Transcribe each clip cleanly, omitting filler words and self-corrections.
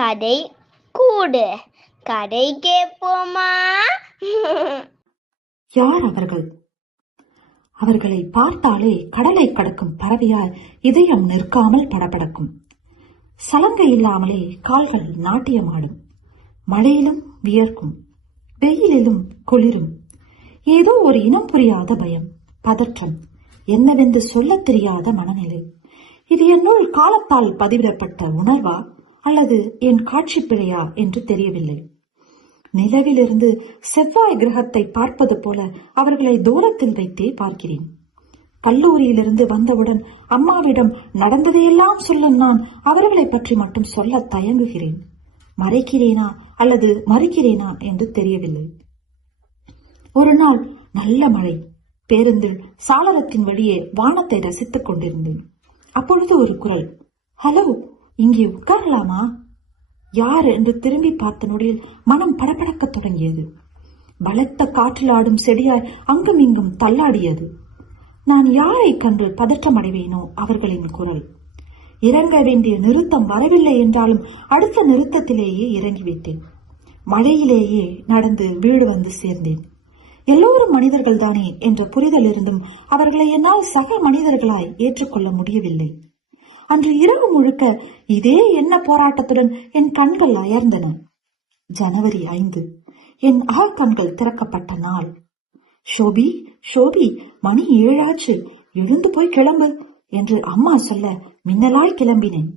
கதை கூடு. கதை கேட்போமா? யார் அவர்கள்? அவர்களை பார்த்தாலே கடலை கடக்கும் பறவையால் இதயம் நிற்காமல் படபடக்கும். சலங்கை இல்லாமலே கால்கள் நாட்டியமாடும். மழையிலும் வியர்க்கும், வெயிலிலும் குளிரும். ஏதோ ஒரு இனம் புரியாத பயம், பதற்றம், என்னவென்று சொல்லத் தெரியாத மனநிலை. இது என்னுள் காலத்தால் பதிவிடப்பட்ட உணர்வா அல்லது என் காட்சி பிழையா என்று தெரியவில்லை. நிலவிலிருந்து செவ்வாய் கிரகத்தை பார்ப்பது போல அவர்களை தூரத்தில் வைத்தே பார்க்கிறேன். கல்லூரியிலிருந்து வந்தவுடன் அம்மாவிடம் நடந்ததையெல்லாம் சொல்லும் நான் அவர்களை பற்றி மட்டும் சொல்ல தயங்குகிறேன். மறைக்கிறேனா அல்லது மறுக்கிறேனா என்று தெரியவில்லை. ஒரு நாள் நல்ல மழை. பேருந்தில் சாளரத்தின் வழியே வானத்தை ரசித்துக் கொண்டிருந்தேன். அப்பொழுது ஒரு குரல், ஹலோ, இங்கே உட்காரலாமா? யார் என்று திரும்பி பார்த்த நொடியில் மனம் படபடக்க தொடங்கியது. பலத்த காற்றில் ஆடும் செடியாய் அங்கும் இங்கும் தள்ளாடியது. நான் யாரை கண்டு பதற்றம் அடைவேனோ அவர்களின் குரல். இறங்க வேண்டிய நிறுத்தம் வரவில்லை என்றாலும் அடுத்த நிறுத்தத்திலேயே இறங்கிவிட்டேன். மழையிலேயே நடந்து வீடு வந்து சேர்ந்தேன். எல்லோரும் மனிதர்கள் தானே என்ற புரிதல் இருந்தும் அவர்களை என்னால் சக மனிதர்களாய் ஏற்றுக்கொள்ள முடியவில்லை. அன்று இரவு முழுக்க இதே என்ன போராட்டத்துடன் என் கண்கள் அயர்ந்தன. ஜனவரி 5, என் ஆழ்கண்கள் திறக்கப்பட்ட நாள். ஷோபி, ஷோபி, மணி 7 ஆச்சு, எழுந்து போய் கிளம்பு என்று அம்மா சொல்ல மின்னலாய் கிளம்பினேன்.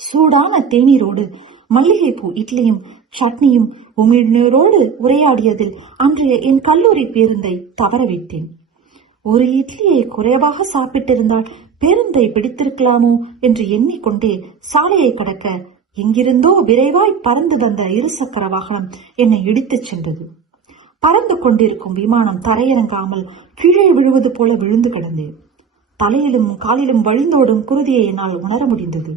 சூடான தேநீரோடு மல்லிகைப்பூ இட்லியும் சட்னியும் உமிழ்நீரோடு உரையாடியதில் அன்றைய என் கல்லூரி பேருந்தை தவறவிட்டேன். ஒரு இட்லியை குறைவாக சாப்பிட்டிருந்தால் பேருந்தை பிடித்திருக்கலாமோ என்று எண்ணிக்கொண்டே சாலையை கடக்க எங்கிருந்தோ விரைவாய் பறந்து வந்த இருசக்கர வாகனம் என்னை இடித்துச் சென்றது. பறந்து கொண்டிருக்கும் விமானம் தரையிறங்காமல் கீழே விழுவது போல விழுந்து கிடந்தேன். தலையிலும் காலிலும் வழிந்தோடும் குருதியை என்னால் உணர முடிந்தது.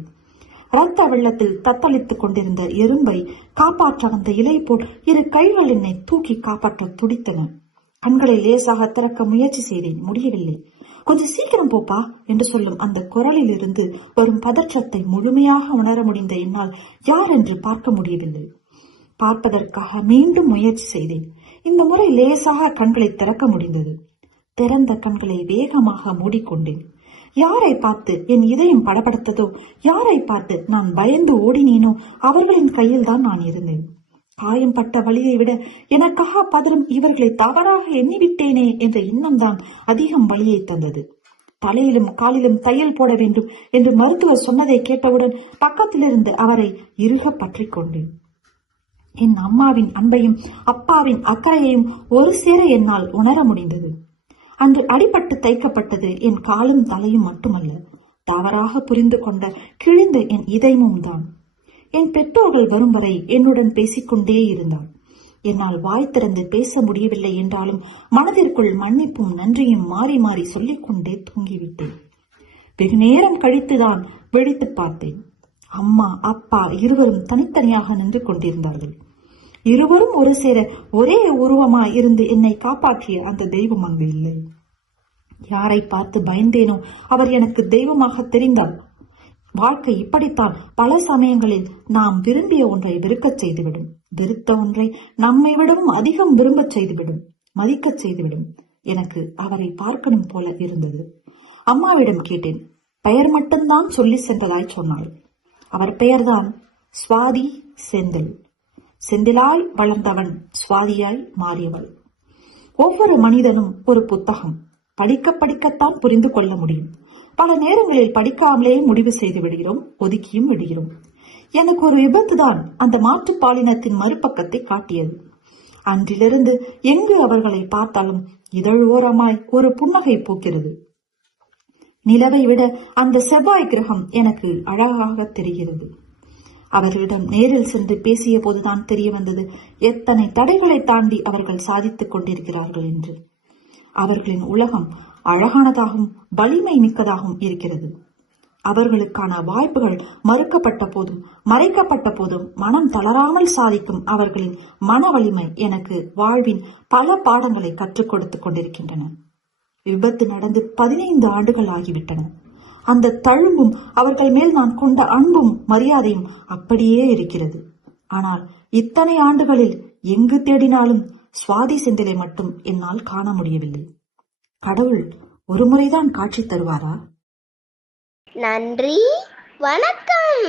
இரத்த வெள்ளத்தில் தத்தளித்துக் கொண்டிருந்த எறும்பை காப்பாற்ற வந்த இலை போல் இரு கைகள் என்னை தூக்கி காப்பாற்ற துடித்தன. கண்களை லேசாக திறக்க முயற்சி செய்தேன், முடியவில்லை. கொஞ்சம் சீக்கிரம் போப்பா என்று சொல்லும் அந்த குரலில் இருந்து வரும் பதற்றத்தை முழுமையாக உணர முடிந்த என்னால் யார் என்று பார்க்க முடியவில்லை. பார்ப்பதற்காக மீண்டும் முயற்சி செய்தேன். இந்த முறை லேசாக கண்களை திறக்க முடிந்தது. திறந்த கண்களை வேகமாக மூடிக்கொண்டேன். யாரை பார்த்து என் இதயம் படபடுத்ததோ, யாரை பார்த்து நான் பயந்து ஓடினேனோ அவர்களின் கையில் தான் நான் இருந்தேன். காயம் பட்ட வழியை விட எனக்காக பதறும் இவர்களை தவறாக எண்ணிவிட்டேனே என்ற எண்ணம்தான் அதிகம் வலியை தந்தது. தலையிலும் காலிலும் தையல் போட வேண்டும் என்று மருத்துவர் சொன்னதை கேட்டவுடன் பக்கத்திலிருந்து அவரை இறுக பற்றி கொண்டேன். என் அம்மாவின் அன்பையும் அப்பாவின் அக்கறையையும் ஒரு சேர என்னால் உணர முடிந்தது. அன்று அடிபட்டு தைக்கப்பட்டது என் காலும் தலையும் மட்டுமல்ல, தவறாக புரிந்து கொண்ட கிழிந்த என் இதயமும் தான். என் பெற்றோர்கள் வரும் வரை என்னுடன் பேசிக்கொண்டே இருந்தாள். என்னால் வாய் திறந்து பேச முடியவில்லை என்றாலும் மனதிற்குள் மன்னிப்பும் நன்றியும் மாறி மாறி சொல்லிக்கொண்டே தூங்கிவிட்டேன். வெகு நேரம் கழித்துதான் வெடித்து பார்த்தேன். அம்மா அப்பா இருவரும் தனித்தனியாக நின்று கொண்டிருந்தார்கள். இருவரும் ஒரு சேர ஒரே உருவமாய் இருந்து என்னை காப்பாற்றிய அந்த தெய்வம் அங்கு இல்லை. யாரை பார்த்து பயந்தேனோ அவர் எனக்கு தெய்வமாக தெரிந்தார். வாழ்க்கை இப்படித்தான். பல சமயங்களில் நாம் விரும்பிய ஒன்றை வெறுக்கச் செய்துவிடும், வெறுத்த ஒன்றை நம்மை விடவும் அதிகம் விரும்பச் செய்துவிடும், மதிக்கச் செய்துவிடும். எனக்கு அவரை பார்க்கணும் போல இருந்தது. அம்மாவிடம் கேட்டேன். பெயர் மட்டும்தான் சொல்லி சென்றதாய் சொன்னாள். அவர் பெயர்தான் சுவாதி செந்தில். செந்திலாய் வளர்ந்தவன் சுவாதியாய் மாறியவள். ஒவ்வொரு மனிதனும் ஒரு புத்தகம். படிக்கத்தான் புரிந்து கொள்ள முடியும். பல நேரங்களில் படிக்காமலே முடிவு செய்து விடுகிறோம், ஒதுக்கியும் விடுகிறோம். எனக்கு ஒரு விபத்து தான் அந்த மாற்று பாலினத்தின் மறுபக்கத்தை காட்டியது. அன்றிலிருந்து எங்கு அவர்களை பார்த்தாலும் இதழ் ஓரமாய் ஒரு புன்னகை பூக்கிறது. நிலவை விட அந்த செவ்வாய் கிரகம் எனக்கு அழகாக தெரிகிறது. அவர்களிடம் நேரில் சென்று பேசிய போதுதான் தெரிய வந்தது எத்தனை தடைகளை தாண்டி அவர்கள் சாதித்துக் கொண்டிருக்கிறார்கள் என்று. அவர்களின் உலகம் அழகானதாகவும் வலிமை மிக்கதாகவும் இருக்கிறது. அவர்களுக்கான வாய்ப்புகள் மறுக்கப்பட்ட போதும் மறைக்கப்பட்ட போதும் மனம் தளராமல் சாதிக்கும் அவர்களின் மன வலிமை எனக்கு வாழ்வின் பல பாடங்களை கற்றுக் கொடுத்துக் கொண்டிருக்கின்றன. விபத்து நடந்து 15 ஆண்டுகள் ஆகிவிட்டன. அந்த தழும்பும் அவர்கள் மேல் நான் கொண்ட அன்பும் மரியாதையும் அப்படியே இருக்கிறது. ஆனால் இத்தனை ஆண்டுகளில் எங்கு தேடினாலும் சுவாதி செந்திலை மட்டும் என்னால் காண முடியவில்லை. கடவுள் ஒரு முறைதான் காட்சி தருவாரா? நன்றி, வணக்கம்.